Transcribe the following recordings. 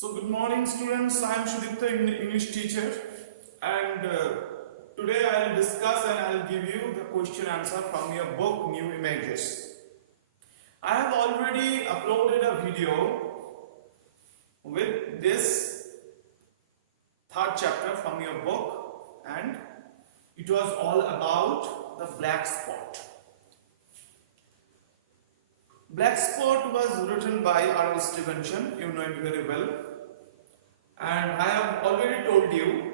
So good morning students, I am Shudipta, English teacher, and today I will discuss and I will give you the question answer from your book New Images. I have already uploaded a video with this third chapter from your book, and it was all about the black spot. Black Spot was written by R.L. Stevenson, you know it very well, and I have already told you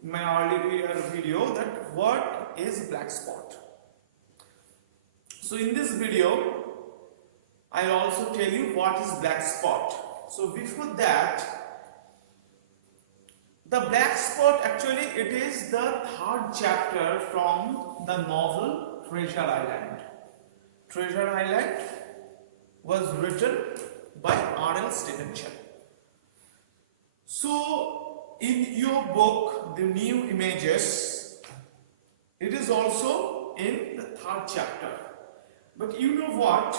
in my earlier video that what is black spot. So in this video, I will also tell you what is black spot. So before that, the black spot actually it is the third chapter from the novel Treasure Island. Treasure Island was written by R.L. Stevenson. So in your book, The New Images, it is also in the third chapter. But you know what?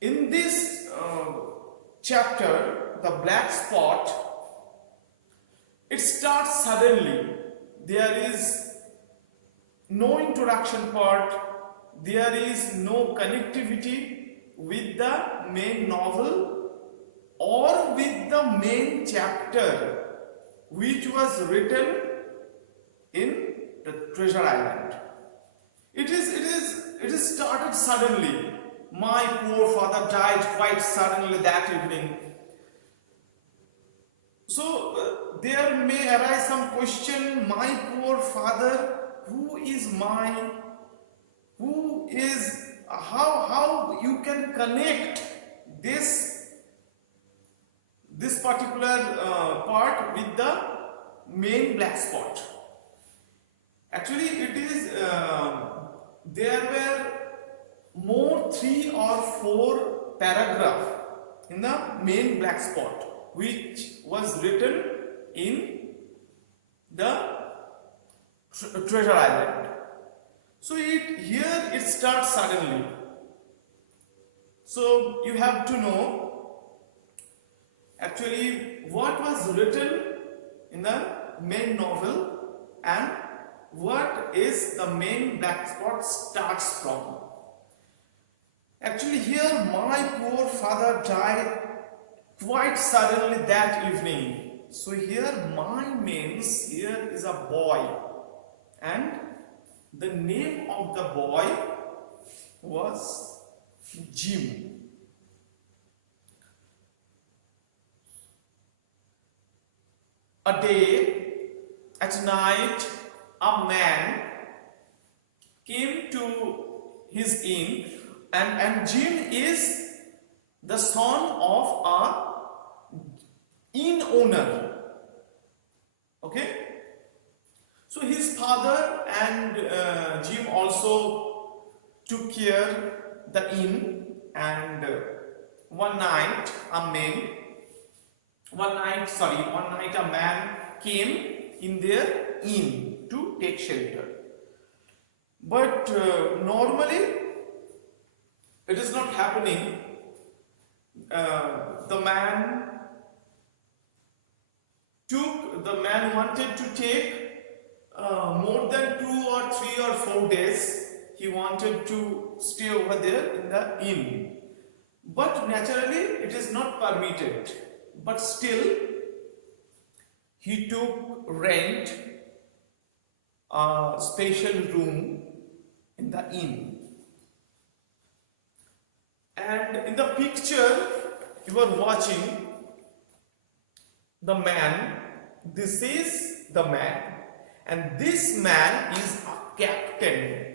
In this chapter, the black spot, it starts suddenly. There is no introduction part. There is no connectivity with the main novel or with the main chapter which was written in the Treasure Island. It is started suddenly. My poor father died quite suddenly that evening. So there may arise some question, my poor father, who is mine? Who is, how you can connect this particular part with the main black spot. Actually it is, there were more 3 or 4 paragraphs in the main black spot which was written in the Treasure Island. So here it starts suddenly. So you have to know actually what was written in the main novel and what is the main black spot starts from. Actually here my poor father died quite suddenly that evening. So here my means here is a boy, and the name of the boy was Jim. A day, at night, a man came to his inn, and Jim is the son of a inn owner. Okay? So his father and Jim also took care the inn, and one night a man came in their inn to take shelter. But normally it is not happening. The man wanted to take more than 2 or 3 or 4 days. He wanted to stay over there in the inn, but naturally it is not permitted. But still he took rent a special room in the inn, and in the picture you are watching the man. This is the man, and this man is a captain.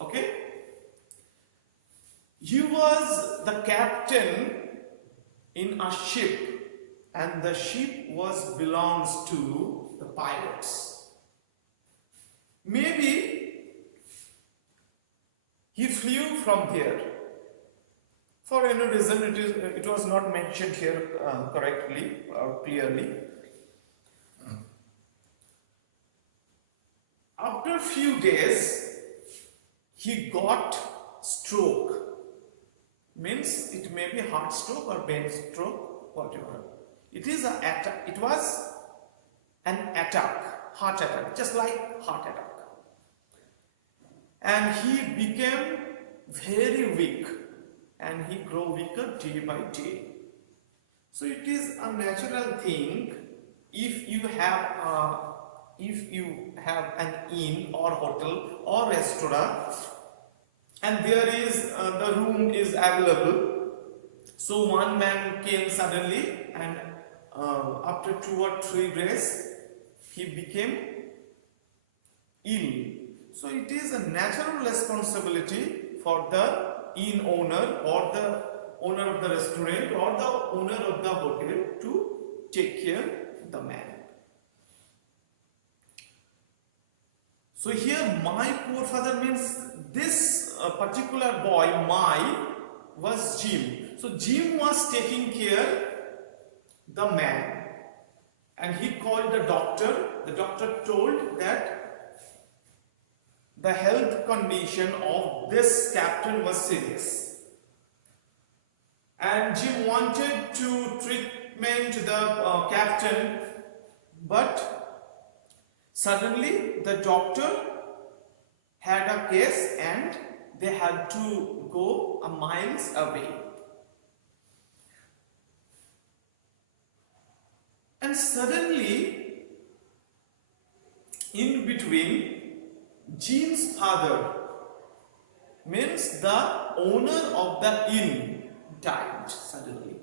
Okay, he was the captain in a ship, and the ship belongs to the pirates. Maybe he flew from there. For any reason it was not mentioned here correctly or clearly. After a few days, he got stroke. means it may be heart stroke or brain stroke, whatever. It was an attack, heart attack, just like heart attack. And he became very weak, and he grew weaker day by day. So it is a natural thing if you have an inn or hotel or restaurant, and there is the room is available. So one man came suddenly, and after 2 or 3 days he became ill. So it is a natural responsibility for the inn owner or the owner of the restaurant or the owner of the hotel to take care of the man. So here my poor father means this particular boy, my, was Jim. So Jim was taking care the man, and he called the doctor. The doctor told that the health condition of this captain was serious, and Jim wanted to treatment the captain, but suddenly the doctor had a case and they had to go a miles away. And suddenly, in between, Jim's father, means the owner of the inn, died suddenly.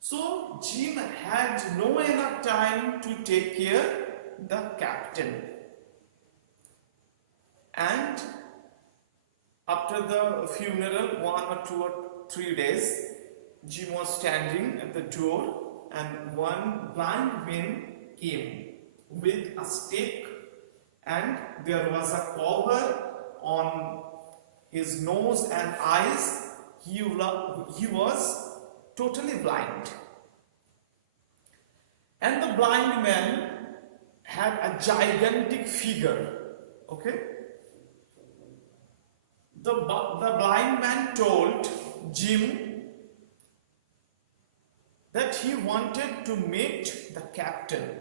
So Jim had no enough time to take care the captain. And after the funeral, 1 or 2 or 3 days, Jim was standing at the door, and one blind man came with a stick, and there was a cover on his nose and eyes. He was totally blind. And the blind man had a gigantic figure. Okay? The blind man told Jim that he wanted to meet the captain.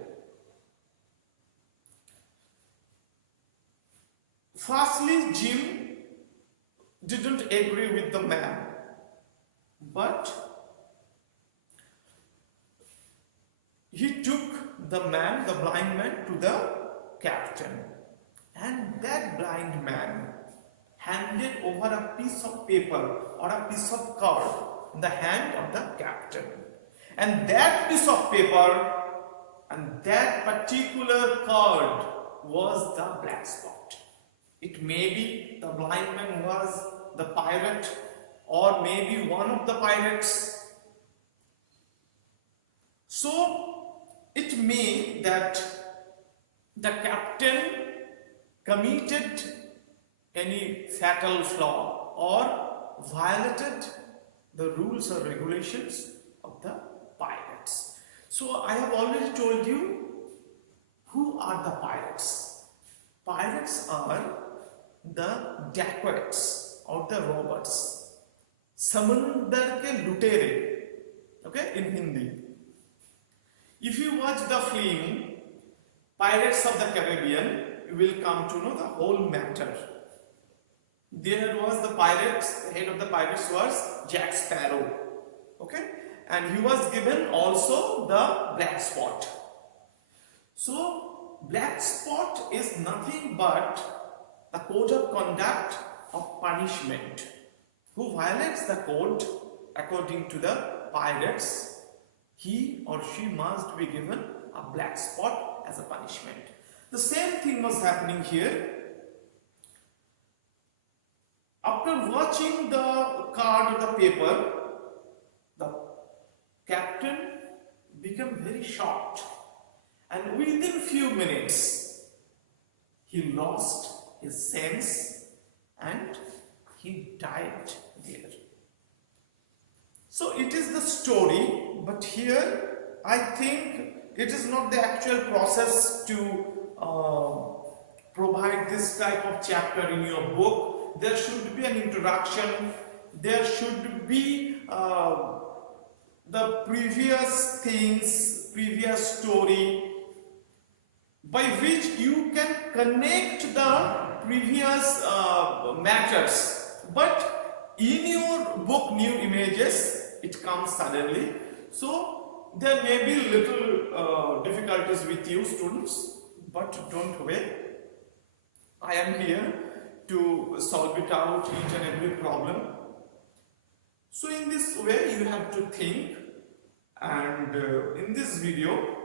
Firstly, Jim didn't agree with the man, but he took the man, the blind man, to the captain, and that blind man handed over a piece of paper or a piece of card in the hand of the captain. And that piece of paper and that particular card was the black spot. It may be the blind man was the pirate, or maybe one of the pirates. So it may that the captain committed any fatal flaw or violated the rules or regulations of the pirates. So I have already told you who are the pirates. Pirates are the dacoits or the robbers. Samundar ke lutere, okay, in Hindi. If you watch the film Pirates of the Caribbean, you will come to know the whole matter. There was the pirates, the head of the pirates was Jack Sparrow, okay, and he was given also the black spot. So black spot is nothing but the code of conduct of punishment. Who violates the code according to the pirates, he or she must be given a black spot as a punishment. The same thing was happening here. After watching the card or the paper, the captain became very shocked, and within few minutes he lost his sense and he died there. So it is the story, but here I think it is not the actual process to provide this type of chapter in your book. There should be an introduction there should be the previous things, previous story, by which you can connect the previous matters. But in your book New Images, it comes suddenly. So there may be little difficulties with you students, but don't worry. I am here to solve it out, each and every problem. So in this way you have to think, and in this video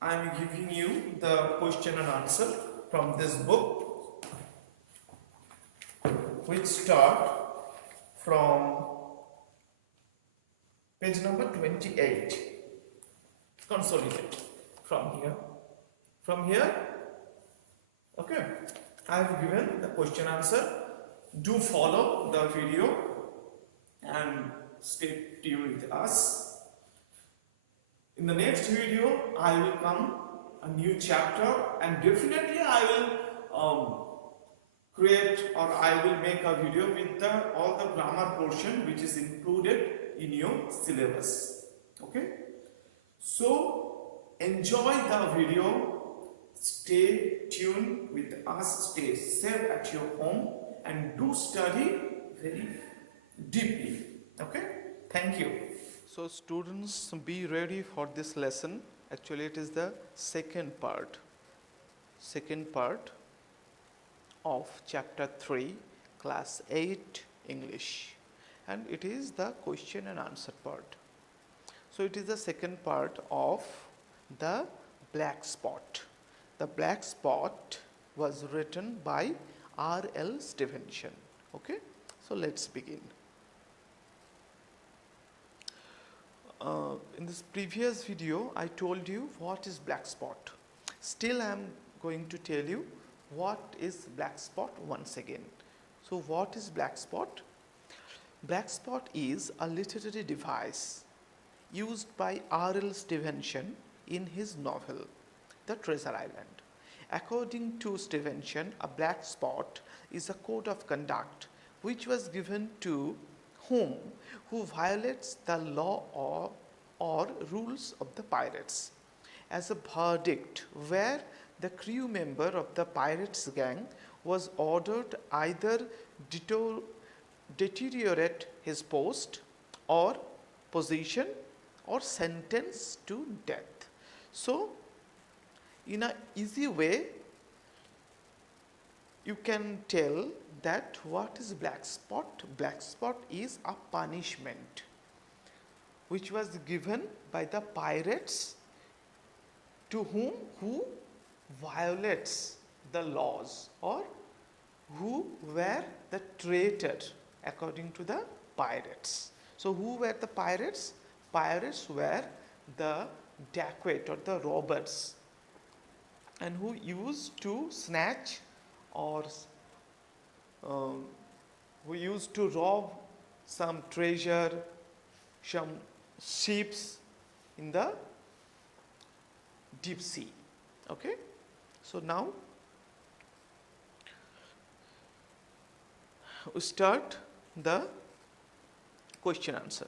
I am giving you the question and answer from this book, which start from page number 28. Consolidate from here. From here, okay, I have given the question answer. Do follow the video and stay tuned with us. In the next video, I will come a new chapter, and definitely I will create, or I will make a video with all the grammar portion which is included in your syllabus. Okay? So enjoy the video, stay tuned with us, stay safe at your home, and do study very deeply. Okay? Thank you. So students, be ready for this lesson. Actually it is the second part of chapter 3, class 8 English, and it is the question and answer part. So it is the second part of the black spot. The black spot was written by R.L. Stevenson. Okay, so let's begin. In this previous video, I told you what is black spot. Still, I am going to tell you what is black spot once again. So, what is black spot? Black spot is a literary device used by R.L. Stevenson in his novel, The Treasure Island. According to Stevenson, a black spot is a code of conduct which was given to who violates the law or rules of the pirates, as a verdict where the crew member of the pirates gang was ordered either deteriorate his post or position or sentenced to death. So in an easy way you can tell that what is black spot. Black spot is a punishment which was given by the pirates to who violates the laws or who were the traitor according to the pirates. So who were the pirates? Pirates were the dacoit or the robbers, and who used to snatch or who used to rob some treasure, some ships in the deep sea. Okay, so now we start the question answer.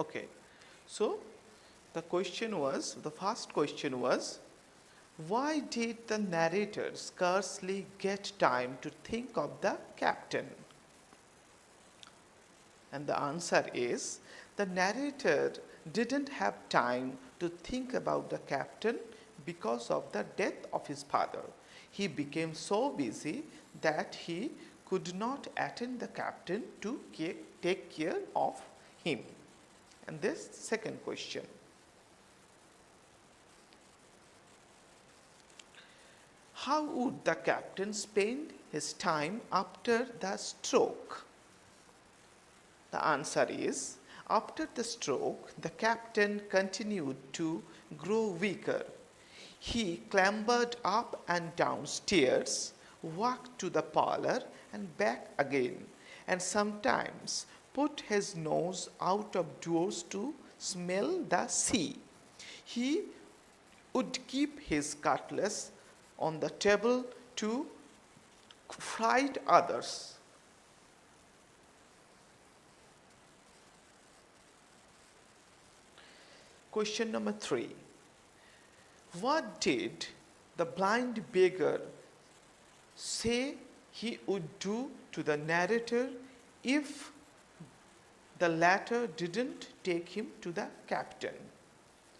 Okay, so the first question was, why did the narrator scarcely get time to think of the captain? And the answer is, the narrator didn't have time to think about the captain because of the death of his father. He became so busy that he could not attend the captain to take care of him. And this second question. How would the captain spend his time after the stroke? The answer is, after the stroke, the captain continued to grow weaker. He clambered up and down stairs, walked to the parlor and back again, and sometimes put his nose out of doors to smell the sea. He would keep his cutlass on the table to fright others. Question number 3. What did the blind beggar say he would do to the narrator if the latter didn't take him to the captain?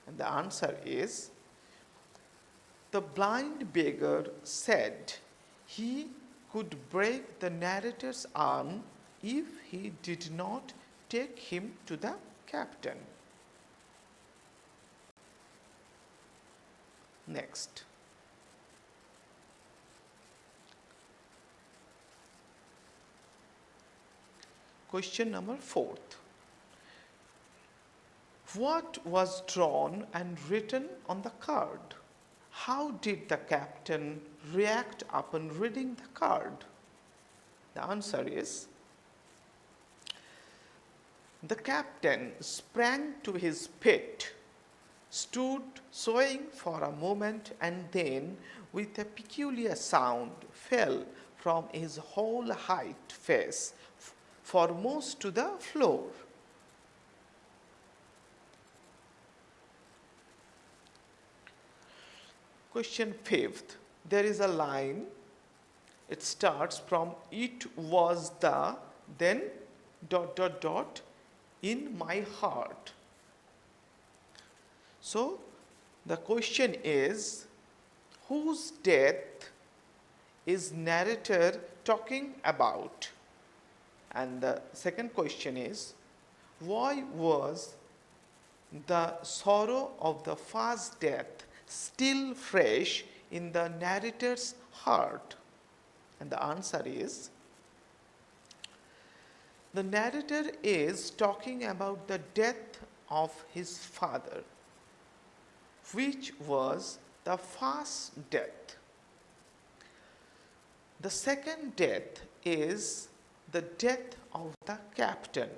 And the answer is, the blind beggar said he could break the narrator's arm if he did not take him to the captain. Next. Question number 4. What was drawn and written on the card? How did the captain react upon reading the card? The answer is, the captain sprang to his pit, stood swaying for a moment, and then, with a peculiar sound, fell from his whole height face foremost to the floor. Question 5th. There is a line. It starts from "It was the," then ... "in my heart." So the question is, whose death is narrator talking about? And the second question is, why was the sorrow of the first death still fresh in the narrator's heart? And the answer is, the narrator is talking about the death of his father, which was the first death. The second death is the death of the captain.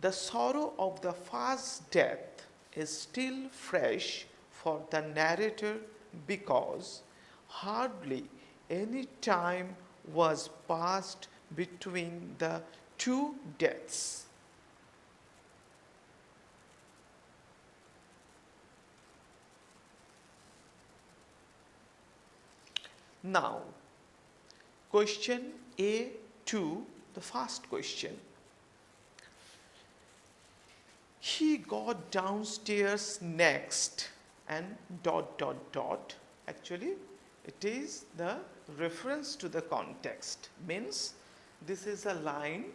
The sorrow of the first death is still fresh for the narrator because hardly any time was passed between the two deaths. Now, question A2, the first question. He got downstairs next and ... Actually, it is the reference to the context. Means this is a line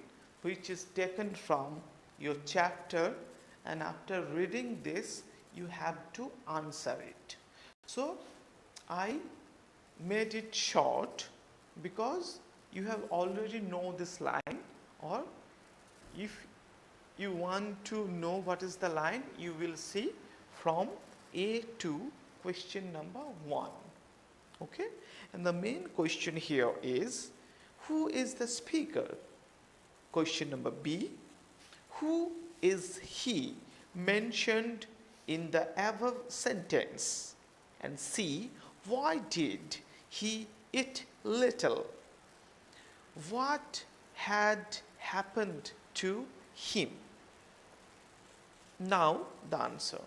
which is taken from your chapter, and after reading this, you have to answer it. So, I made it short because you have already know this line, or if you want to know what is the line, you will see from A2 question number 1. Okay, and the main question here is, who is the speaker? Question number B, who is he mentioned in the above sentence? And C, why did he eat little? What had happened to him? Now the answer.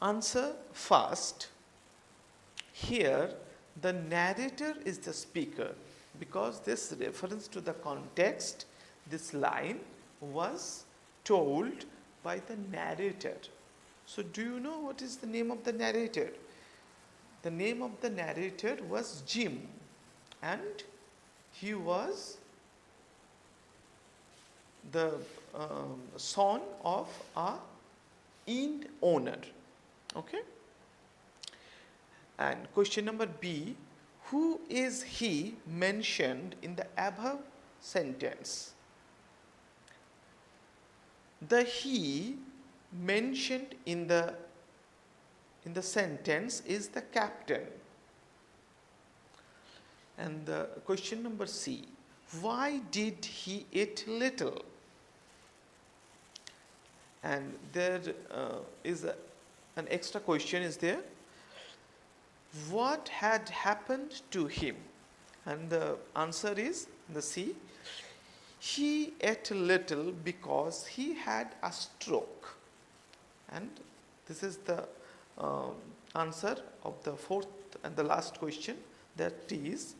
Answer first. Here the narrator is the speaker because this reference to the context, this line was told by the narrator. So do you know what is the name of the narrator? The name of the narrator was Jim, and he was the son of a inn owner. Okay. And question number B, who is he mentioned in the above sentence? The he mentioned in the sentence is the captain. And the question number C, why did he eat little? And there is an extra question is there. What had happened to him? And the answer is the C. He ate little because he had a stroke. And this is the answer of the fourth and the last question, that is,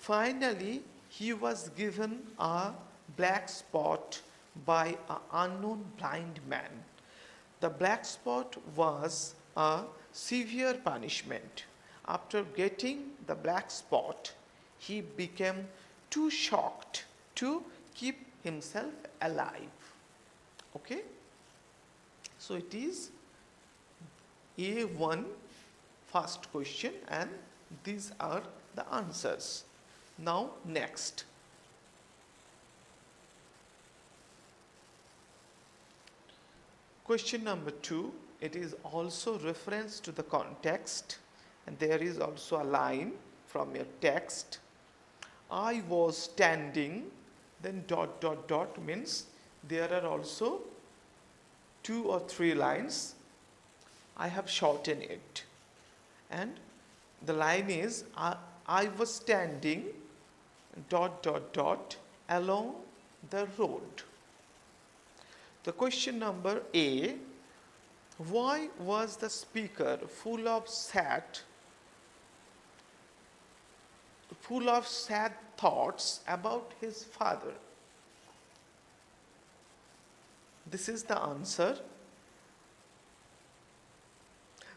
finally he was given a black spot by an unknown blind man. The black spot was a severe punishment. After getting the black spot, he became too shocked to keep himself alive. Okay? So it is A1 first question, and these are the answers. Now next. Question number 2, it is also reference to the context, and there is also a line from your text. I was standing, then ... means there are also 2 or 3 lines. I have shortened it. And the line is, I was standing ... along the road. The question number A, why was the speaker full of sad thoughts about his father? This is the answer.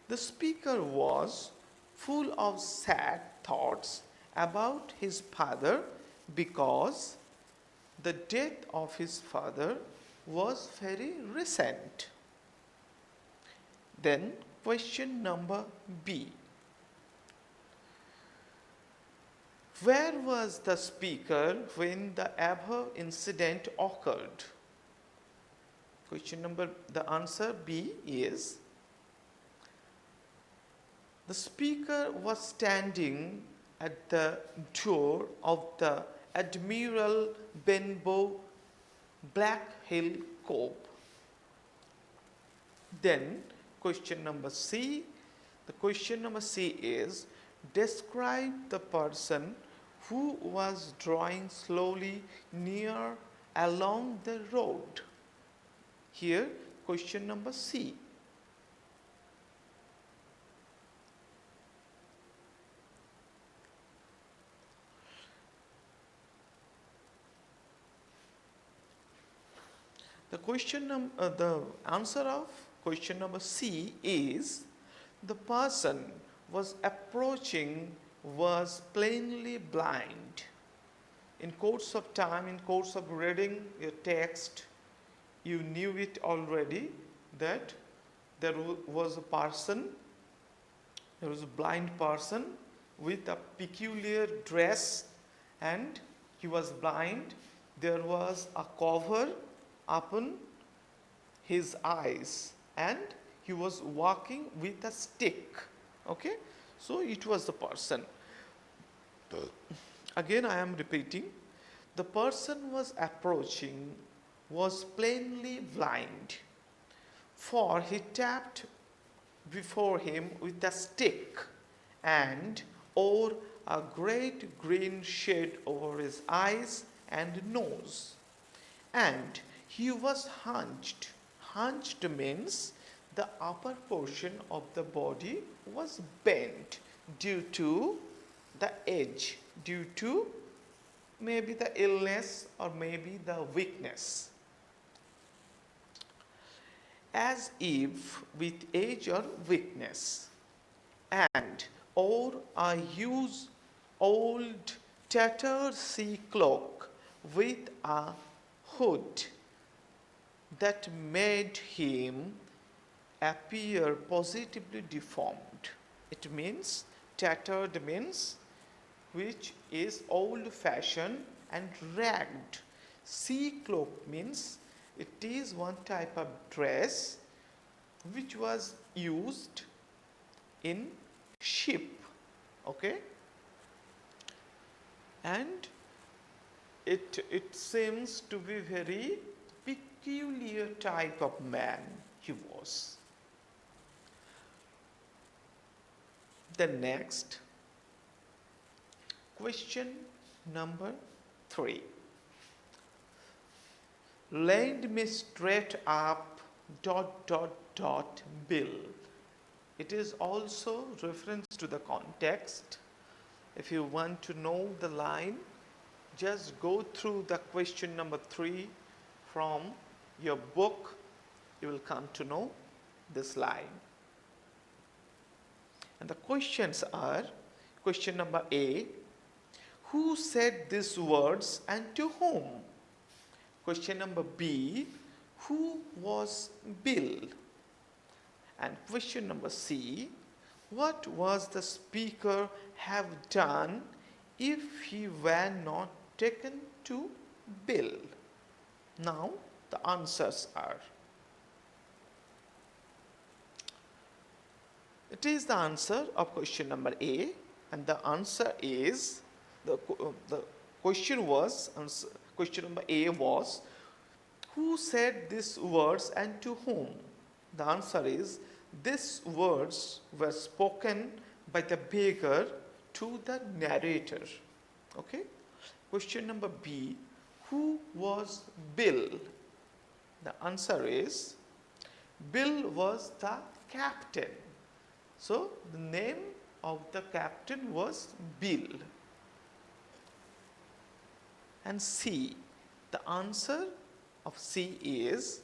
The speaker was full of sad thoughts about his father because the death of his father was very recent. Then question number B. Where was the speaker when the above incident occurred? The answer B is, the speaker was standing at the door of the Admiral Benbow Black Hill Cove. Then question number C. The question number C is, describe the person who was drawing slowly near along the road. Here question number C. The answer of question number C is, the person was approaching was plainly blind. In course of time, in course of reading your text, you knew it already that there was a person, there was a blind person with a peculiar dress, and he was blind. There was a cover upon his eyes, and he was walking with a stick. Okay, so it was the person. Again I am repeating, the person was approaching was plainly blind, for he tapped before him with a stick and wore a great green shade over his eyes and nose, and he was hunched. Hunched means the upper portion of the body was bent due to the age, due to maybe the illness or maybe the weakness. As if with age or weakness, and or a huge old tattered sea cloak with a hood that made him appear positively deformed. It means tattered means which is old fashioned and ragged. Sea cloak means it is one type of dress which was used in ship, okay, and it seems to be very peculiar type of man he was. The next question number 3. Lend me straight up bill. It is also reference to the context. If you want to know the line, just go through the question number 3 from your book. You will come to know this line. And the questions are, question number A, who said these words and to whom? Question number B, who was Bill? And question number C, what was the speaker have done if he were not taken to Bill? Now the answers are, it is the answer of question number A, and the answer is, the question was, question number A was, who said these words and to whom? The answer is, these words were spoken by the beggar to the narrator. Okay. Question number B, who was Bill? The answer is, Bill was the captain. So the name of the captain was Bill. And C, the answer of C is,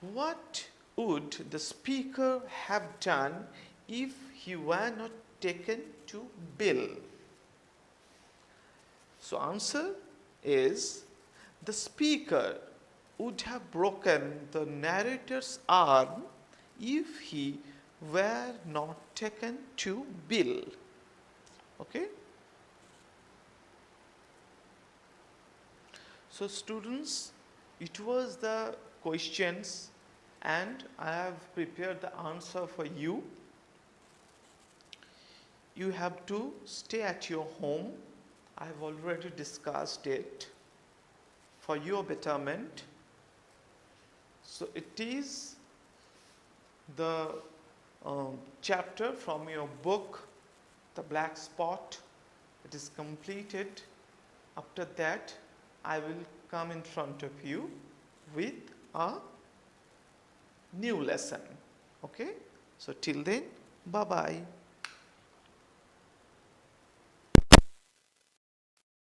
what would the speaker have done if he were not taken to Bill? So answer is, the speaker would have broken the narrator's arm if he were not taken to Bill. Okay. So students, it was the questions and I have prepared the answer for you. You have to stay at your home. I have already discussed it for your betterment. So it is the chapter from your book, The Black Spot. It is completed. After that, I will come in front of you with a new lesson. Okay? So till then, bye-bye.